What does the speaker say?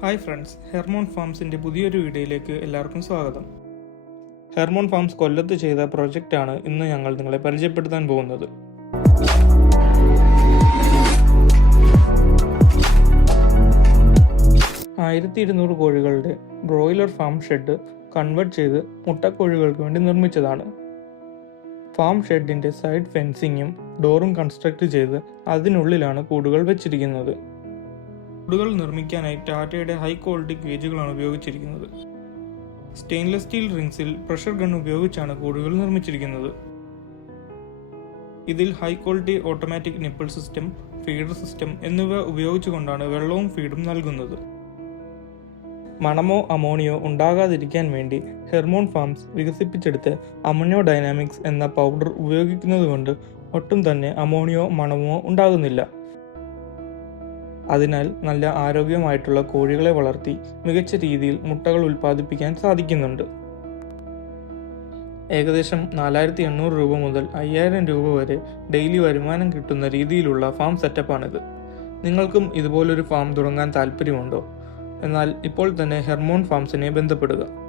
Hi friends Hermon ഫാംസിന്റെ പുതിയൊരു വീഡിയോയിലേക്ക് എല്ലാവർക്കും സ്വാഗതം. ഹെർമോൺ ഫാംസ് കൊല്ലത്ത് ചെയ്ത പ്രോജക്റ്റാണ് ഇന്ന് ഞങ്ങൾ നിങ്ങളെ പരിചയപ്പെടുത്താൻ പോകുന്നത്. ആയിരത്തി ഇരുന്നൂറ് കോഴികളുടെ ബ്രോയിലർ ഫാം ഷെഡ് കൺവേർട്ട് ചെയ്ത് മുട്ടക്കോഴികൾക്ക് വേണ്ടി നിർമ്മിച്ചതാണ്. ഫാം ഷെഡിന്റെ സൈഡ് ഫെൻസിങ്ങും ഡോറും കൺസ്ട്രക്ട് ചെയ്ത് അതിനുള്ളിലാണ് കൂടുകൾ വെച്ചിരിക്കുന്നത്. കൂടുകൾ നിർമ്മിക്കാനായി ടാറ്റയുടെ ഹൈ ക്വാളിറ്റി ഗേജുകളാണ് ഉപയോഗിച്ചിരിക്കുന്നത്. സ്റ്റെയിൻലെസ് സ്റ്റീൽ റിംഗ്സിൽ പ്രഷർ ഗൺ ഉപയോഗിച്ചാണ് കൂടുകൾ നിർമ്മിച്ചിരിക്കുന്നത്. ഇതിൽ high quality automatic nipple system feeder system എന്നിവ ഉപയോഗിച്ചുകൊണ്ടാണ് വെള്ളവും ഫീഡും നൽകുന്നത്. മണമോ അമോണിയോ ഉണ്ടാകാതിരിക്കാൻ വേണ്ടി ഹെർമോൺ ഫാംസ് വികസിപ്പിച്ചെടുത്ത് അമോണിയോ ഡൈനാമിക്സ് എന്ന പൗഡർ ഉപയോഗിക്കുന്നതുകൊണ്ട് ഒട്ടും തന്നെ അമോണിയോ മണമോ ഉണ്ടാകുന്നില്ല. അതിനാൽ നല്ല ആരോഗ്യമായിട്ടുള്ള കോഴികളെ വളർത്തി മികച്ച രീതിയിൽ മുട്ടകൾ ഉൽപ്പാദിപ്പിക്കാൻ സാധിക്കുന്നുണ്ട്. ഏകദേശം നാലായിരത്തി എണ്ണൂറ് രൂപ മുതൽ അയ്യായിരം രൂപ വരെ ഡെയിലി വരുമാനം കിട്ടുന്ന രീതിയിലുള്ള ഫാം സെറ്റപ്പാണിത്. നിങ്ങൾക്കും ഇതുപോലൊരു ഫാം തുടങ്ങാൻ താല്പര്യമുണ്ടോ എന്നാൽ ഇപ്പോൾ തന്നെ ഹെർമോൺ ഫാംസിനെ ബന്ധപ്പെടുക.